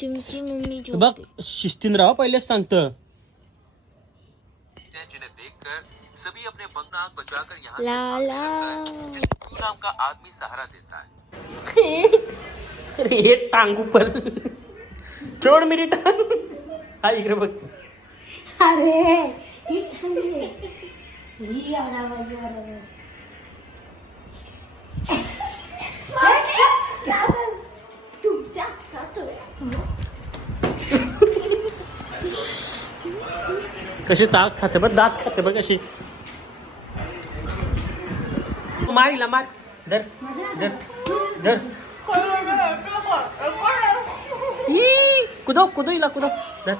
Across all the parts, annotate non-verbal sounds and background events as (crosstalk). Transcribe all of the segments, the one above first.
तुमची मम्मी बघ शिस्तीन राहा पहिलेच सांगतं. हैं जिन्हें देखकर सभी अपने बंद आग बचाकर यहाँ से ला भागने लगता है। जिस नाम का आदमी सहारा देता है। अरे टांगू पण चोड मिरी टांग। हा इकडे बघ। अरे ही। चांगली आहे. ही। कशी ताक खाते बघ दात खाते बघ कशी. मारीला मार. धर धर धर. कुदो कुदो इला कुदो धर.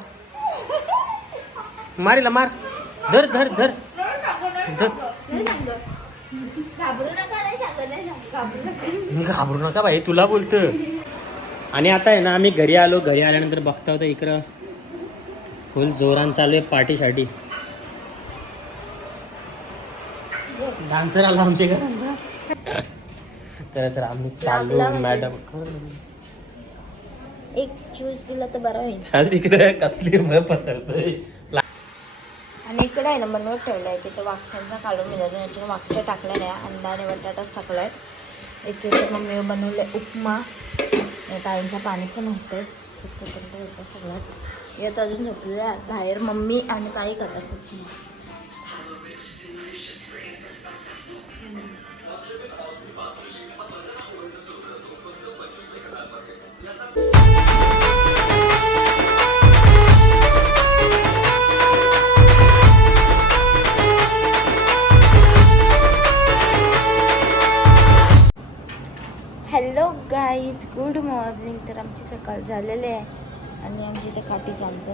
मार मार. धर धर धर. धर. घाबरू नका बाई घाबरू नका भाई तुला बोलत आणि आता आहे ना आम्ही घरी आलो. घरी आल्यानंतर बघता होता इकडं फुल जोरान चालू आहे पार्टीसाठी. डान्सर आला आमच्या घरांचा तर आम्ही लागला म्हणजे. मॅडम. एक ज्यूस दिला तर बरं होईल. चाल तिकडे कसली मग पसरतोय. आणि इकडे आहे ना बनवत ठेवलं आहे. तिथं वाक्यांचा काढून मी जातो. याच्यावर वाक्य टाकल्या नाही. अंडा आणि बटाटाच टाकलाय. एक तिथे मम्मी बनवले उपमा. ताईंचं पाणी पण होतंय. सगळं होतं सगळ्यात येत अजून झोपलेल्या आहेत. बाहेर मम्मी आणि ताई करतात गाईज गुड मॉर्निंग तर आमची सकाळ झालेली आहे. आणि आमची इथे काठी चालतं.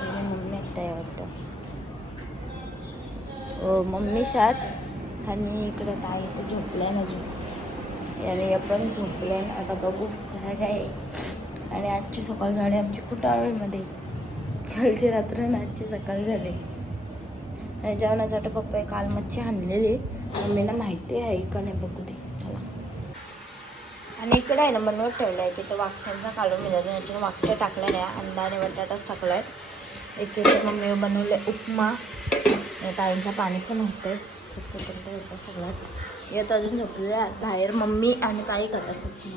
आणि मम्मी आत्ता आहे वाटतं. हो, मम्मी साथ आणि इकडे ताई तर झोपलाय ना अजून. आणि आपण झोपलाय आता बघू काय काय. आहे. आणि आजची सकाळ झाली आमची कुटाळमध्ये. कालची रात्र आणि आजची सकाळ झाली. आणि जेवणासाठी पप्पा काल मच्छी आणलेली. मम्मीला माहिती आहे का नाही बघू दे. आणि इकडे आहे ना बनवत ठेवलं आहे. तिथं वाक्यांचा काढून मी याच्यावर वाक्य टाकलेलं आहे अंडा आणि बटाटाच आहे. एक तिथे मम्मी बनवले उपमा. या ताईंचं पाणी पण होतं तिथपर्यंत होतं सगळ्यात येत अजून झोपलेल्या आहेत. बाहेर मम्मी आणि ताई करतात उपमा.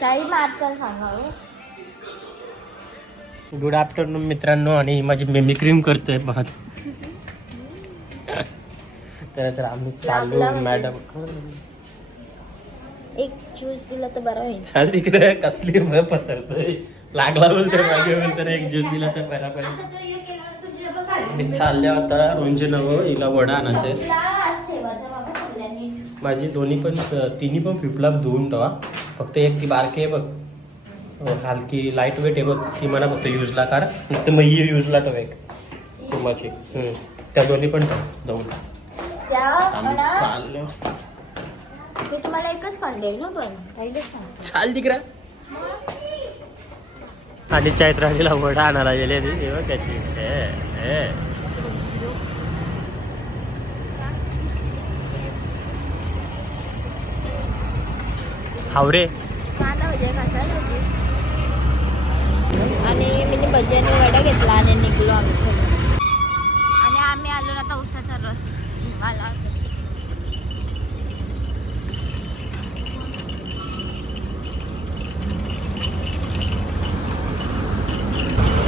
ताई आजकाल सांगा हो. गुड आफ्टरनून मित्रांनो आणि माझी मेमिक्रीम करतोय बघा. तर तर आम्ही म्हणजे. मॅडम एक ज्यूस दिला तर बरं होईल. चाल तिकडे कसली मग पसरतोय. लागला बोलतो मागे बोलतो एक ज्यूस दिला तर बराबर मी चालल्या होता रोंजे नवं हिला वडा आणायचे माझी दोन्ही पण तिन्ही पण फिपला धुवून ठेवा. फक्त एक ती बारकी आहे बघ. हलकी लाइट वेट आहे बघ ती मला फक्त यूजला काढ फक्त मग ही यूजला ठेव एक. हम्म. त्या दोन्ही पण ठेव. जाऊन आम्ही चाललो मी तुम्हाला एकच काढले ना पण काहीच सांग. चाल तिकडा. आणि चैत्रालीला वडा आणायला गेले ती तेव्हा कशी ए, ए. हावरे. भजी कशाला भजी आणि मी वडा घेतला आणि निघलो आम्ही. आणि आम्ही आलो ना आता उसाचा रस मला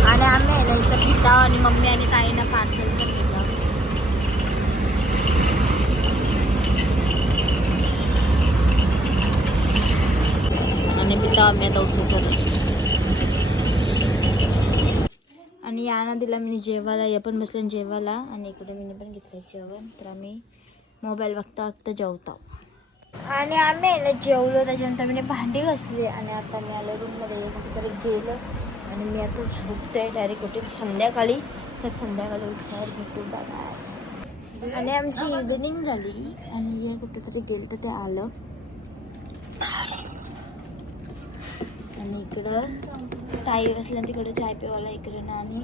आणि आम्ही ना इथं पिता आणि मम्मी आणि ताईनं पार्सल घेतलं आणि पिता आम्ही आता उठतो आणि याना दिला मी जेवायला या पण बसलं जेवायला. आणि इकडे मी पण घेतलं जेवण. तर आम्ही मोबाईल बघता बघता जेवतो. आणि आम्ही ना जेवलो. त्याच्यानंतर मी भांडी घासली आणि आता मी आलो रूममध्ये कुठेतरी गेलो आणि मी आता झोपते डायरेक्ट कुठे संध्याकाळी. तर संध्याकाळी उठल्यावर भेटू बघा आणि आमची इव्हिनिंग झाली. आणि हे कुठेतरी गेलं तर ते आलं. आणि इकडं ताई बसल्या तिकडे चाय पिवायला इकडे आणि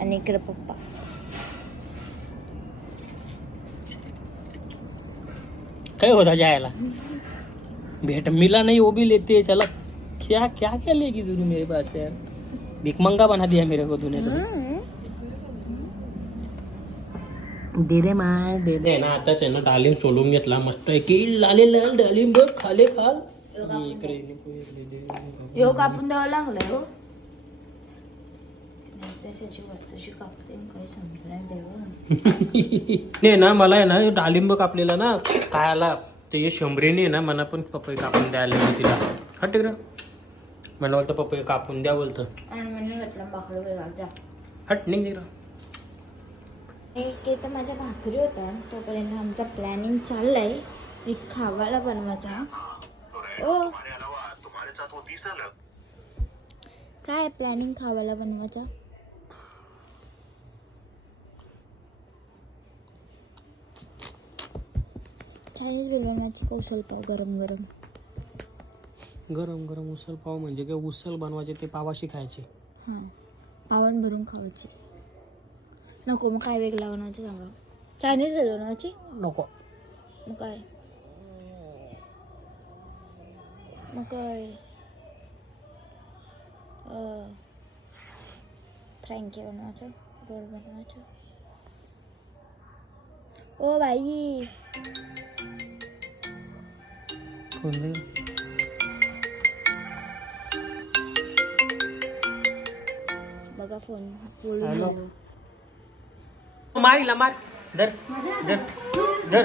आणि इकडे पप्पा. काय होता जायला भेट मिला नहीं वो भी लेते है चला. क्या क्या क्या लेगी तू मेरे पास यार? भिकमंगा बना दिया मेरे को तूने तो. दे दे माय दे दे. ना आताच आहे ना डाळिंब सोडून घेतला मस्त आहे. की लाले लाल डाळिंब खाले खाल. इकडे. यो. कापून द्यावं लागलंय हो. कापते काही समजलं नाही देवा. (laughs) नाही ना मला आहे ना हे डाळिंब कापलेला ना खायला ते शंभरीने ना मला पण पपई कापून द्यायला लावली तिला. हा टिकरा मला वाटतं पपई कापून द्या बोलतं. आणि म्हणून घेतलं बाकडं वेळा हट निघ. एक तर माझ्या भाकरी होता तोपर्यंत आमचा प्लॅनिंग चाललाय एक खावाला बनवायचा. ओ. काय प्लॅनिंग खावाला बनवायचा? चायनीज बिर्याणीची कौशल पाव गरम गरम. गरम गरम उसल पाव म्हणजे काय? उसल बनवायचे ते पावाशी खायचे. हां. पावन भरून खावायची. नको मग काय वेगळा बनवायचं सांगा. चायनीज वेगळी बनवायची? नको. मग काय? मग काय? फ्रँकी बनवायचं रोल बनवायचं. O by! बघा फोन हॅलो. मारीला मार. धर धर धर.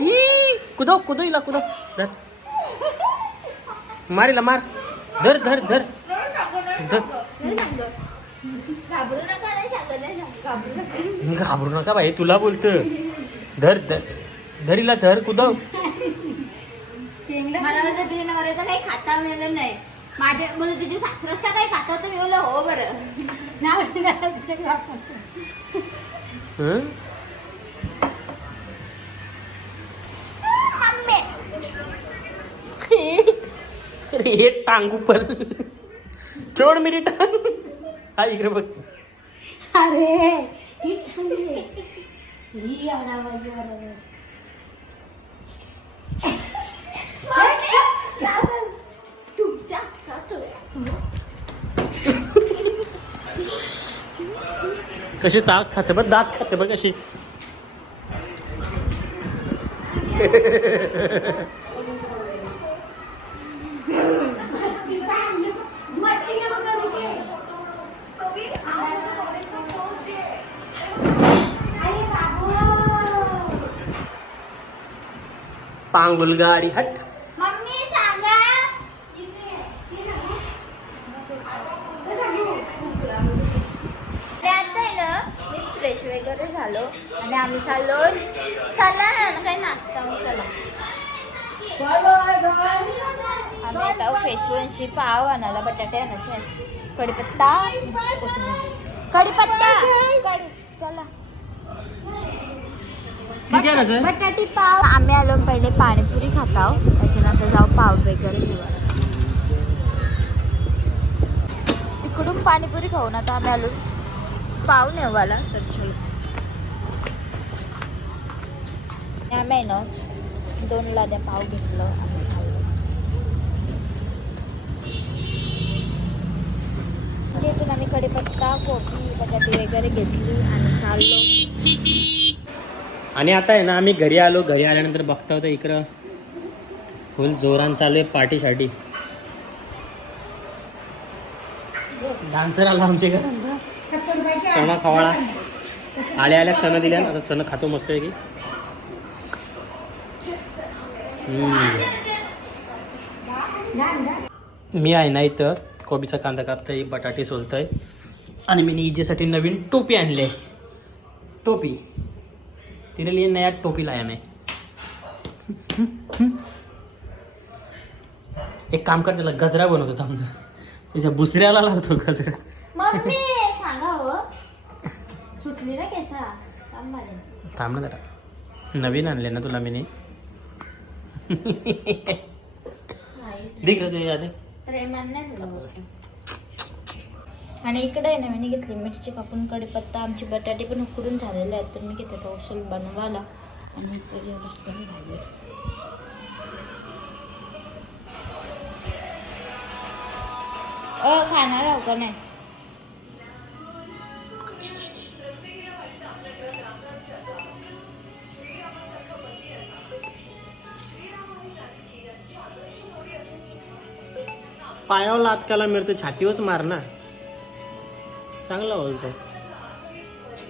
ई, कुदव कुदव इला कुदव. धर. मारीला मार. धर धर धर. धर. नका घाबरू नका भाई तुला बोलतो धर धर. धरीला धर कुदव. मला वाटतं तुझ्या नवऱ्याचं काही खाता नाही. माझ्या म्हणजे तुझी काही खाता होतं? मी बोललं हो बरं. हं? अरे हे टांगू पण चोड मेरी टांग हा इकडे बघ. अरे ही चांगली आहे. ही (laughs) कशी ताक खाते बघ दात खाते बघ कशी. (laughs) मांगुल गाडी हट. ते आता आहे ना मी फ्रेश वगैरे झालो आणि आम्ही चाललो. चला ना काही नाश्ता चला. आम्ही आता फेशवनशी पाव आणायला बटाटे आणायचे कडीपत्ता कढीपत्ता. कढीपत्ता. किती आणायचं बटाटी पाव. आम्ही आलो पहिले पाणीपुरी खाताव. त्याच्यानंतर जाऊ पाव वगैरे घेऊ तिकडून पाणीपुरी खाऊ ना तर आम्ही आलो. पाव नेवाला हो तर चल. आम्ही आहे ना दोन लाद्या पाव घेतलं. आणि खाल्लं तिथून आम्ही कढीपत्ता कोबी बटाटी वगैरे घेतली आणि चाललो आणि आता आहे ना आम्ही घरी आलो. घरी आल्यानंतर बघता होता इकडं फुल जोरान चालू आहे पार्टीसाठी. डान्सर आला आमच्या घरांचा चणा खवाळा. आल्या आल्या चणं दिल्या. आता चणं खातो मस्त आहे की मी आहे ना इथं. कोबीचा कांदा कापतोय बटाटे सोलतोय. आणि मी इजेसाठी नवीन टोपी आणली आहे. टोपी. तेरे लिए नया टोपी लाया मैं। एक काम कर त्याला गजरा बनवतो थांब जरा. त्याच्या बुसऱ्याला लावतो गजरा. मम्मी सांगा हो. सुटली ना केसा? काम मारेन थांब ना जरा. नवीन आणले ना तुला मी नाही. दिख रहा तुझे याद है प्रेमान नाही. आणि इकडे आहे ना मी घेतली मिरची कापून कढीपत्ता आमची बटाटे पण उकडून झालेले आहेत तर मी घेते तो उसूल बनवायला. आणि तरी अ खाणार आहो का नाही? पायावर लातकाला मिळते छातीवरच मारणार. चांगला बोलतो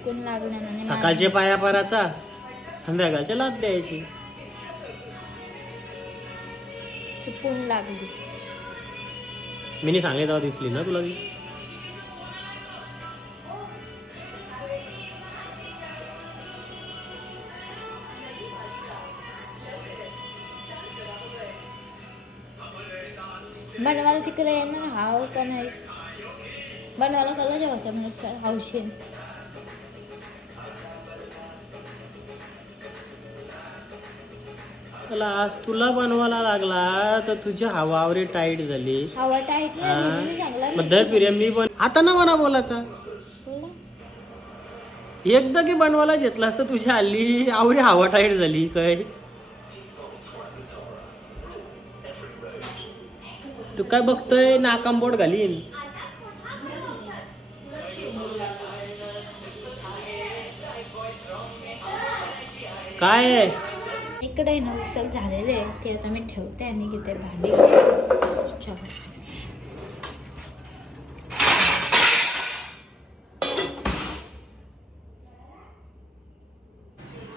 कोण लागलं नाही सकाळचे पाया पाराचा संध्याकाळच्या लात द्यायची. चुकून लागली मी सांगले तेव्हा दिसली ना तुला ती? बनवायला तिकडे येणार हाव का नाही? बनवायला कला जेवायचं म्हणजे हौशीन चला आज तुला बनवायला लागला तर तुझी हवावरी टाईट झाली. हवा टाईट? नाही मी सांगला मग दर पिऱ्या मी पण आता ना म्हणा बोलायचा? एकदा की बनवायला घेतला असतं तुझ्या आली आवडी हवा टाईट झाली काय? तू काय बघतोय नाकांबोट घालीन? काय आहे? इकडे आहे ना उसक झालेले आहे. ते आता मी ठेवते आणि घेते भांडी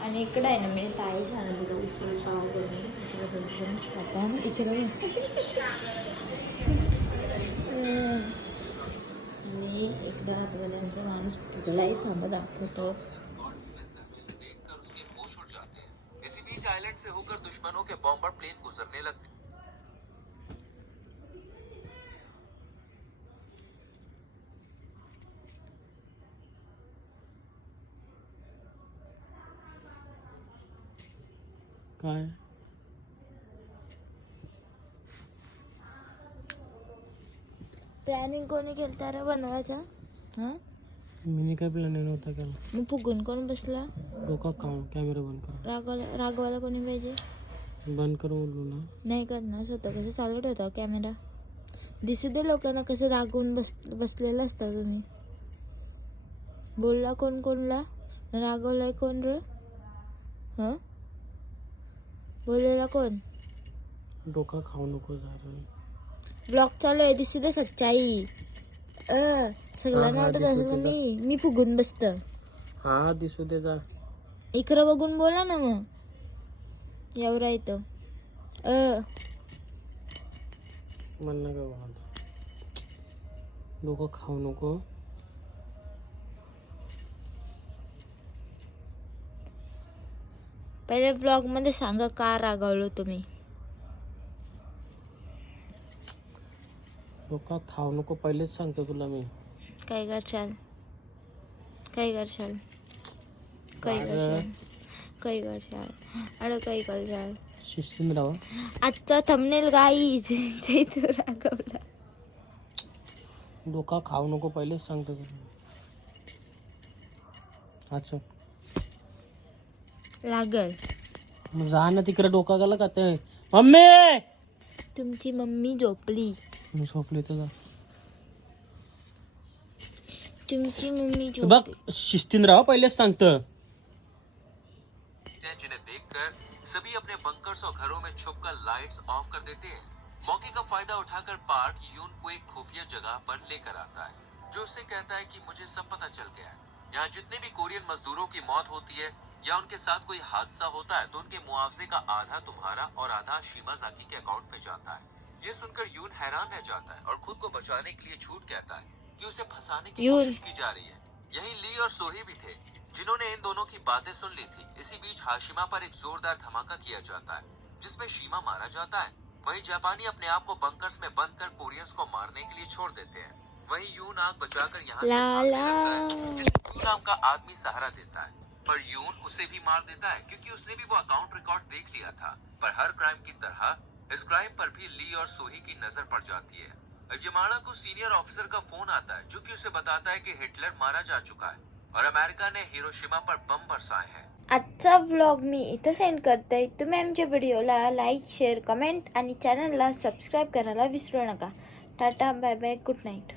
आणि इकडे आहे ना मी ताई सांगितलं उचल पाव करून इकडे बसून आपण. इकडे आणि इकडं आतमध्ये आमचा माणूस फुगलाही थांबा दाखवतो. के बॉम्बर प्लेन गुजरने लगते। काय प्लॅनिंग कोणी केलं रे बनवायचा हाँ? मी काय प्लॅनिंग नव्हता केला। मग फुगून कोण बसला? डोका खाऊन कॅमेरा बंद कर। रागवाला रागवायला कोणी पाहिजे बंद कर ना. नाही करणार स्वतः कसं चालू ठेवता कॅमेरा दिसू दे लोकांना कसं रागवून बस बसलेलं असता तुम्ही. बोलला कोण कोणला? रागवलाय कोण र? हं? बोललेला कोण? डोका खाऊ नको जरा. ब्लॉग चालू आहे दिसू दे सच्चाई. अ सगळ्यांना हा, वाटत असं. मी मी फुगून बसत. हा दिसू दे जा. इकडं बघून बोला ना मग. नका बोला डोकं खाऊ नको. पहिले ब्लॉगमध्ये सांगा का रागावलो तुम्ही? डोका खाऊ नको पहिलेच सांगतो तुला मी. काय करशाल? काय करशाल? काय अरे. करशाल? काय करशाल अरे काय करशाल शिस्तीन राहा आजचा थंबनेल गाईज ते तो रागवला डोका खाऊ नको पहिलेच सांगतो तुला. अच्छा लागल. मग जा ना तिकडे डोका गेला का ते? मम्मी! तुमची मम्मी झोपली. मी झोपले तर जा. तुमची मम्मी बघ शिस्तीन राहा पहिलेच सांगतो. जो उससे कहता है कि मुझे सब पता चल गया है। यहाँ जितने भी कोरियन मजदूरों की मौत होती है या उनके साथ कोई हादसा होता है तो उनके मुआवजे का आधा तुम्हारा और आधा शीमाजाकी के अकाउंट में जाता है। ये सुनकर यून हैरान रह जाता है और खुद को बचाने के लिए झूठ कहता है कि उसे फंसाने की कोशिश की जा रही है। यही ली और सोही भी थे जिन्होंने इन दोनों की बातें सुन ली थी। इसी बीच हाशिमा पर एक जोरदार धमाका किया जाता है जिसमें शीमा मारा जाता है। वहीं जापानी अपने आप को बंकर्स में बंद कर कोरियंस को मारने के लिए छोड़ देते हैं। वहीं यून आग बचाकर यहाँ से भागने लगता है। जिसे नाम का आदमी सहारा देता है। पर यून उसे भी मार देता है क्योंकि उसने भी वो अकाउंट रिकॉर्ड देख लिया था। पर हर क्राइम की तरह इस क्राइम पर भी ली और सोही की नज़र पड़ जाती है। अब यमाड़ा को सीनियर ऑफिसर का फ़ोन आता है जो कि उसे बताता है कि हिटलर मारा जा चुका है और अमेरिका ने हिरोशिमा पर बम बरसाए हैं। आजचा व्लॉग मी इथं सेंड करते तुम्ही आमच्या व्हिडिओला लाईक शेअर कमेंट आणि चॅनलला सबस्क्राईब करायला विसरू नका tata bye bye good night